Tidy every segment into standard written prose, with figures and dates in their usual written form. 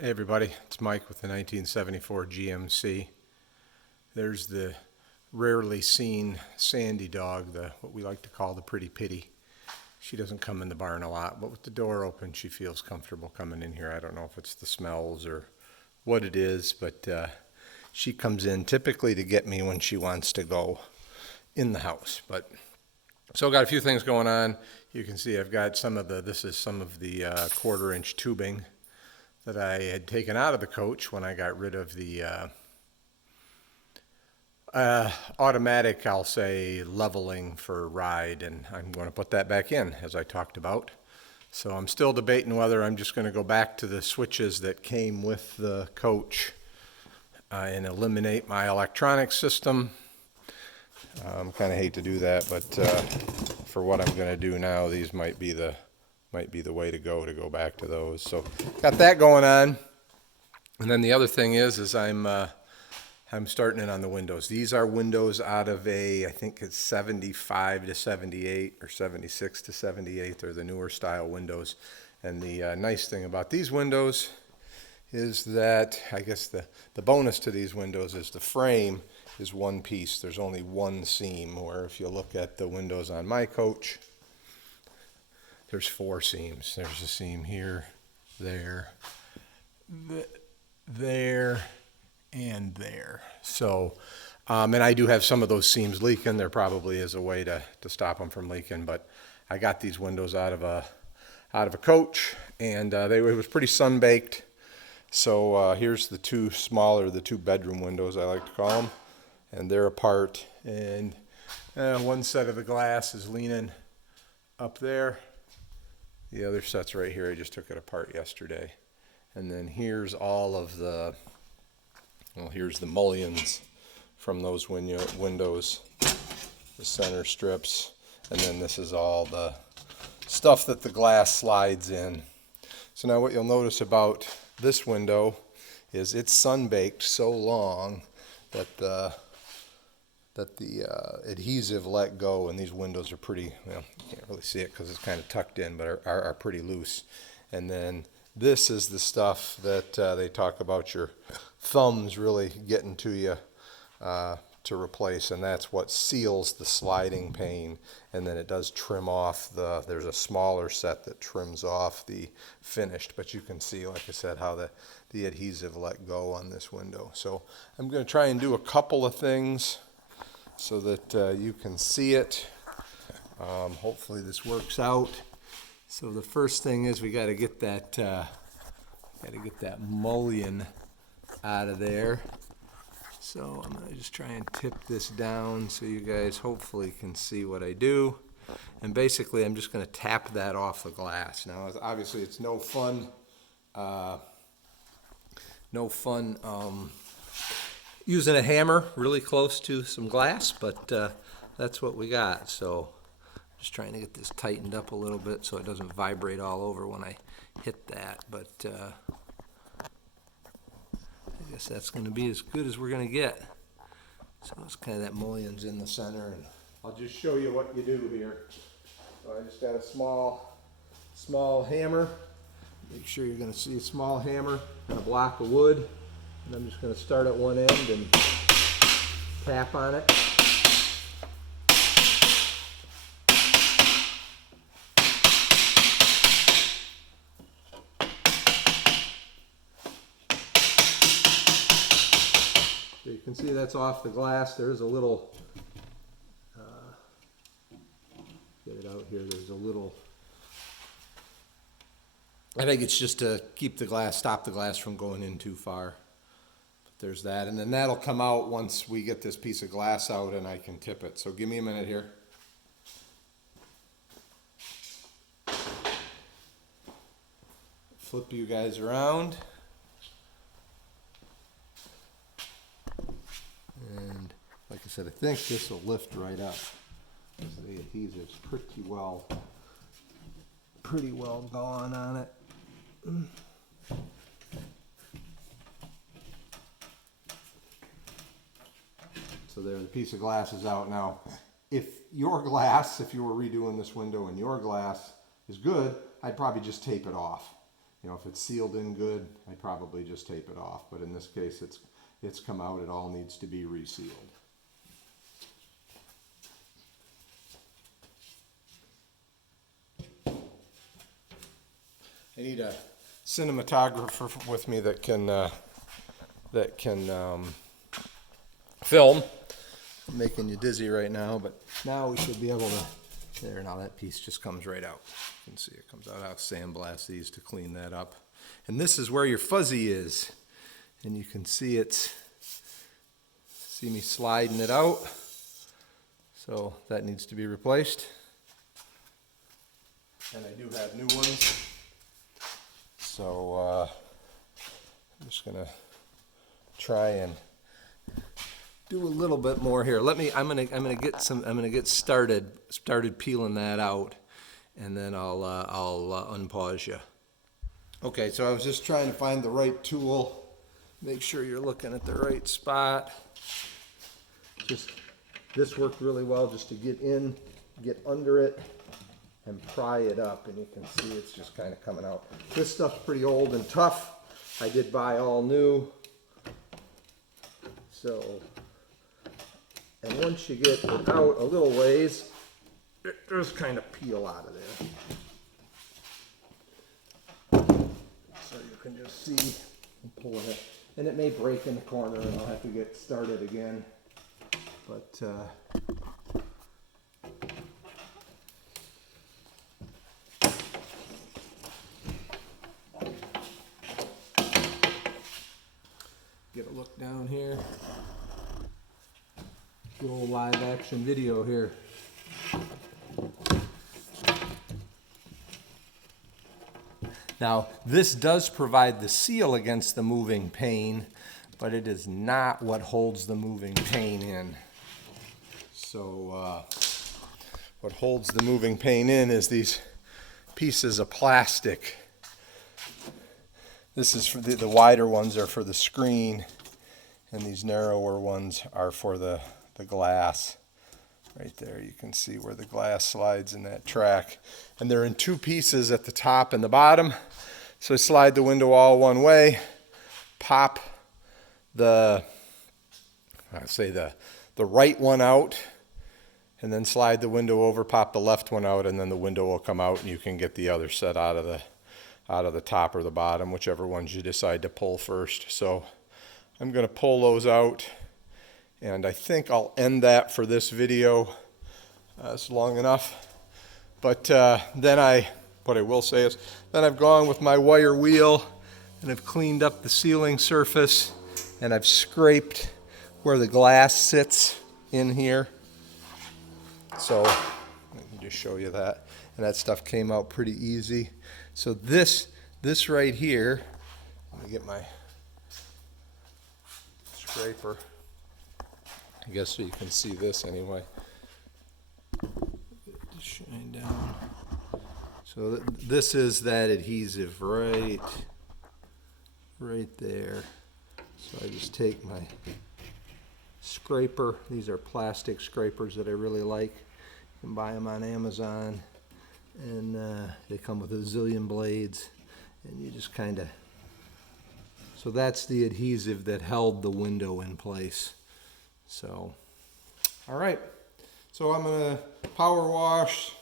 Hey everybody, it's Mike with the 1974 GMC. There's the rarely seen Sandy dog, what we like to call the pretty pitty. She doesn't come in the barn a lot, but with the door open she feels comfortable coming in here. I don't know if it's the smells or what it is, but she comes in typically to get me when she wants to go in the house. But so I've got a few things going on. You can see I've got this is some of the 1/4-inch tubing that I had taken out of the coach when I got rid of the automatic, I'll say, leveling for ride, and I'm going to put that back in, as I talked about. So I'm still debating whether I'm just going to go back to the switches that came with the coach and eliminate my electronic system. Kind of hate to do that, but for what I'm going to do now, these might be the way to go back to those. So got that going on. And then the other thing is I'm starting it on the windows. These are windows out of I think it's 75 to 78 or 76 to 78. They're the newer style windows. And the nice thing about these windows is that, I guess the bonus to these windows is the frame is one piece. There's only one seam, where if you look at the windows on my coach, there's 4 seams. There's a seam here, there, there, and there. So, and I do have some of those seams leaking. There probably is a way to stop them from leaking, but I got these windows out of a coach, and it was pretty sun-baked. So here's the two bedroom windows, I like to call them, and they're apart. And one set of the glass is leaning up there. The other set's right here. I just took it apart yesterday. And then here's here's the mullions from those windows, the center strips. And then this is all the stuff that the glass slides in. So now what you'll notice about this window is it's sun-baked so long that the adhesive let go, and these windows are pretty, well, you can't really see it because it's kind of tucked in, but are pretty loose. And then this is the stuff that they talk about your thumbs really getting to you to replace, and that's what seals the sliding pane. And then it does trim off there's a smaller set that trims off the finished, but you can see, like I said, how the adhesive let go on this window. So I'm going to try and do a couple of things so that you can see it. Hopefully this works out. So the first thing is we got to get that mullion out of there. So I'm going to just try and tip this down so you guys hopefully can see what I do. And basically I'm just going to tap that off the glass. Now obviously it's no fun using a hammer really close to some glass, but that's what we got. So just trying to get this tightened up a little bit so it doesn't vibrate all over when I hit that. But I guess that's going to be as good as we're going to get. So it's kind of that mullion's in the center, and I'll just show you what you do here. So I just got a small hammer. Make sure you're going to see a small hammer and a block of wood. And I'm just going to start at one end and tap on it. So you can see that's off the glass. There's a little, get it out here, there's a little, I think it's just to stop the glass from going in too far. There's that, and then that'll come out once we get this piece of glass out and I can tip it. So give me a minute here. Flip you guys around. And like I said, I think this will lift right up, because the adhesive's pretty well gone on it. So there, the piece of glass is out now. If you were redoing this window and your glass is good, I'd probably just tape it off. You know, if it's sealed in good, I probably just tape it off. But in this case, it's come out. It all needs to be resealed. I need a cinematographer with me that can film. I'm making you dizzy right now, but now we should be able to. There, now that piece just comes right out. You can see it comes out. I'll sandblast these to clean that up. And this is where your fuzzy is. And you can see see me sliding it out. So that needs to be replaced. And I do have new ones. So I'm just gonna try and do a little bit more here. I'm gonna get started peeling that out, and then I'll unpause you. Okay, so I was just trying to find the right tool. Make sure you're looking at the right spot. This worked really well just to get in, get under it, and pry it up, and you can see it's just kind of coming out. This stuff's pretty old and tough. I did buy all new. So, and once you get it out a little ways, it does kind of peel out of there. So you can just see I'm pulling it. And it may break in the corner and I'll have to get started again. But get a look down here. Good old live action video here. Now, this does provide the seal against the moving pane, but it is not what holds the moving pane in. So, what holds the moving pane in is these pieces of plastic. This is for the wider ones are for the screen, and these narrower ones are for the glass. Right there, you can see where the glass slides in that track. And they're in two pieces at the top and the bottom. So slide the window all one way, pop the right one out, and then slide the window over, pop the left one out, and then the window will come out and you can get the other set out of the top or the bottom, whichever ones you decide to pull first. So I'm going to pull those out. And I think I'll end that for this video. It's long enough. But what I will say is, then I've gone with my wire wheel and I've cleaned up the ceiling surface and I've scraped where the glass sits in here. So I can just show you that. And that stuff came out pretty easy. So this right here, let me get my scraper. I guess so you can see this anyway. Shine down. So this is that adhesive right there. So I just take my scraper. These are plastic scrapers that I really like. You can buy them on Amazon, and they come with a zillion blades, and you just kind of. So that's the adhesive that held the window in place. So, all right. So I'm going to power wash,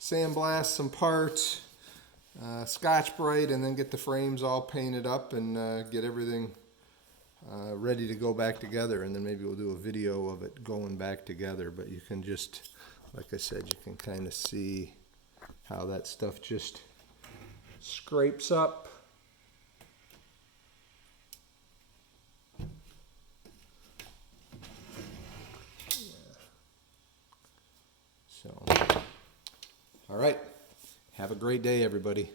sandblast some parts, Scotch-Brite, and then get the frames all painted up and get everything ready to go back together. And then maybe we'll do a video of it going back together. But you can just, like I said, you can kind of see how that stuff just scrapes up. So, all right. Have a great day, everybody.